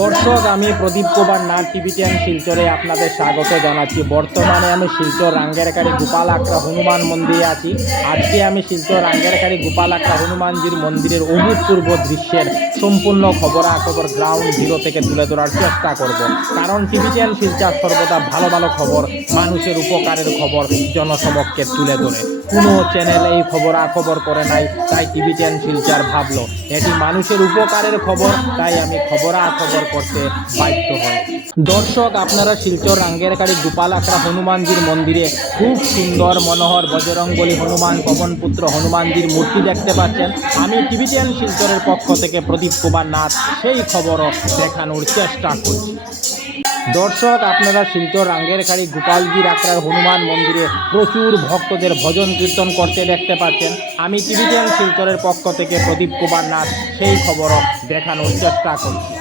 দর্শক, আমি প্রদীপ কুমার নাথ টিভি10 শিলচরে আপনাদের স্বাগত জানাচ্ছি। বর্তমানে আমি শিলচর রাঙ্গেরকাড়ি গোপাল আখড়া হনুমান মন্দিরে আছি। আজকে আমি শিলচর রাঙ্গেরকাড়ি গোপাল আখড়া হনুমানজির মন্দিরের অভূতপূর্ব দৃশ্যের সম্পূর্ণ খবরাখবর গ্রাউন্ড জিরো থেকে তুলে ধরার চেষ্টা করব। কারণ টিভি10 শিলচর সর্বদা ভালো ভালো খবর, মানুষের উপকারের খবর জনসমক্ষে তুলে ধরে। কোনো চ্যানেল এই খবরাখবর করে নাই, তাই টিভি10 শিলচর ভাবলো এটি মানুষের উপকারের খবর, তাই আমি খবরাখবর করতে বাধ্য হয়। দর্শক, আপনারা শিলচর রাঙ্গেরকাড়ি গোপাল আখড়া হনুমানজির মন্দিরে খুব সুন্দর মনোহর বজরংবলী হনুমান পবনপুত্র হনুমানজির মূর্তি দেখতে পাচ্ছেন। আমি টিভি10 শিলচরের পক্ষ থেকে প্রদীপ কুমার নাথ সেই খবরও দেখানোর চেষ্টা করছি। দর্শক, আপনারা শিলচর রাঙ্গেরকাড়ি গোপালজির আখড়ার হনুমান মন্দিরে প্রচুর ভক্তদের ভজন কীর্তন করতে দেখতে পাচ্ছেন। আমি টিভি10 শিলচরের পক্ষ থেকে প্রদীপ কুমার নাথ সেই খবরও দেখানোর চেষ্টা করছি।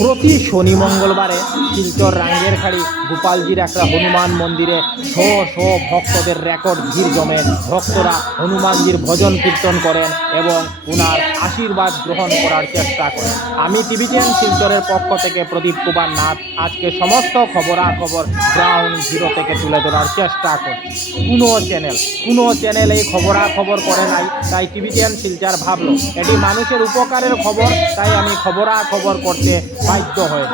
প্রতি শনি মঙ্গলবারে শিলচর রাঙ্গেরকাড়ি গোপালজির আখড়া হনুমান মন্দিরে শো শো ভক্তদের রেকর্ড ভিড় জমে। ভক্তরা হনুমানজির ভজন কীর্তন করেন এবং ওনার আশীর্বাদ গ্রহণ করার চেষ্টা করেন। আমি টিভি10 শিলচরের পক্ষ থেকে প্রদীপ কুমার নাথ আজকে সমস্ত খবরাখবর গ্রাউন্ড জিরো থেকে তুলে ধরার চেষ্টা করছি। কোনো চ্যানেল এই খবরাখবর করে নাই, তাই টিভি10 শিলচর ভাবলো এটি মানুষের উপকারের খবর, তাই আমি খবরাখবর করতে বাধ্য হয়।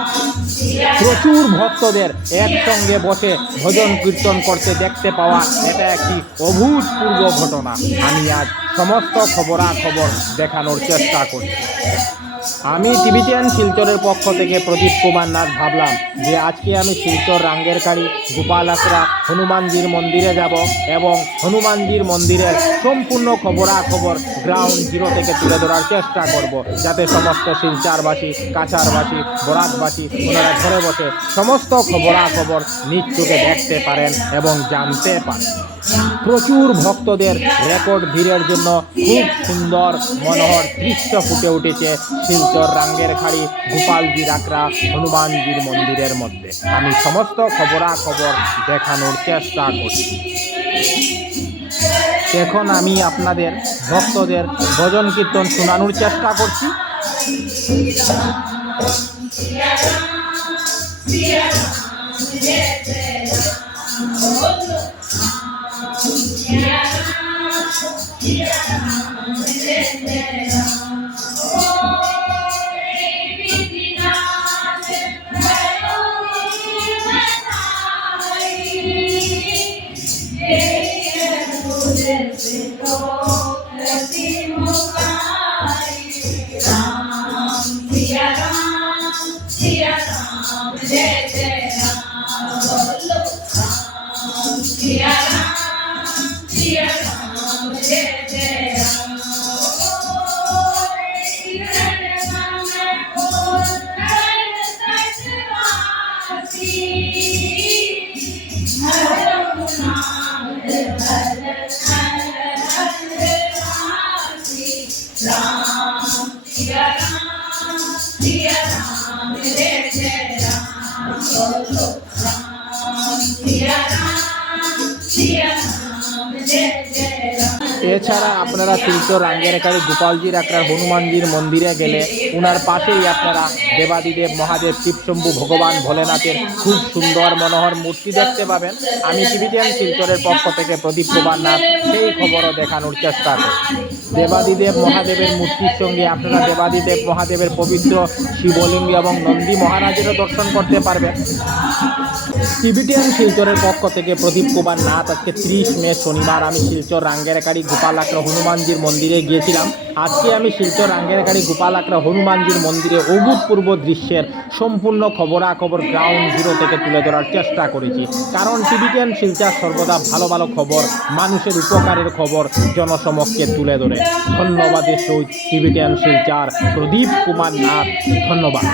প্রচুর ভক্তদের একসঙ্গে বসে ভজন কীর্তন করতে দেখতে পাওয়া এটা একটি অভূতপূর্ব ঘটনা। আমি আজ সমস্ত খবরাখবর দেখানোর চেষ্টা করছি। আমি টিভি10 শিলচরের পক্ষ থেকে প্রদীপ কুমার নাথ ভাবলাম যে আজকে আমি শিলচর রাঙ্গেরকাড়ি গোপাল আখড়া হনুমানজির মন্দিরে যাব এবং হনুমানজির মন্দিরের সম্পূর্ণ খবরাখবর গ্রাউন্ড জিরো থেকে তুলে ধরার চেষ্টা করব, যাতে সমস্ত শিলচরবাসী, কাছাড়বাসী, বরাকবাসী ওনারা ঘরে বসে সমস্ত খবরাখবর নিজ চোখে দেখতে পারেন এবং জানতে পারেন। প্রচুর ভক্তদের রেকর্ড ভিড়ের জন্য খুব সুন্দর মনোহর দৃশ্য ফুটে উঠেছে শিলচর রাঙ্গেরকাড়ি গোপালজির আখড়া হনুমানজির মন্দিরের মধ্যে। আমি সমস্ত খবরাখবর দেখানোর চেষ্টা করছি। এখন আমি আপনাদের ভক্তদের ভজন কীর্তন শোনানোর চেষ্টা করছি। এছাড়া আপনারা শিলচর রাঙ্গেরকাড়ি গোপালজির আখড়ার হনুমানজির মন্দিরে গেলে ওনার পাশেই আপনারা দেবাদিদেব মহাদেব শিবশম্ভু ভগবান ভোলেনাথের খুব সুন্দর মনোহর মূর্তি দেখতে পাবেন। আমি টিভি10 শিলচরের পক্ষ থেকে প্রদীপ কুমার নাথ সেই খবরও দেখানোর চেষ্টা করি। দেবাদিদেব মহাদেবের মূর্তির সঙ্গে আপনারা দেবাদিদেব মহাদেবের পবিত্র শিবলিঙ্গ এবং নন্দী মহারাজেরও দর্শন করতে পারবেন। টিভি10 শিলচরের পক্ষ থেকে প্রদীপ কুমার নাথ আজকে 30 মে শনিবার আমি শিলচর রাঙ্গেরকাড়ি গোপাল আখড়া হনুমানজির মন্দিরে গিয়েছিলাম। আজকে আমি শিলচর রাঙ্গেরকাড়ি গোপাল আখড়া হনুমানজির মন্দিরে অভূতপূর্ব দৃশ্যের সম্পূর্ণ খবরাখবর গ্রাউন্ড জিরো থেকে তুলে ধরার চেষ্টা করেছি। কারণ টিভি10 শিলচর সর্বদা ভালো ভালো খবর, মানুষের উপকারের খবর জনসমক্ষে তুলে ধরে। ধন্যবাদের সহিত টিভি10 শিলচর প্রদীপ কুমার নাথ। ধন্যবাদ।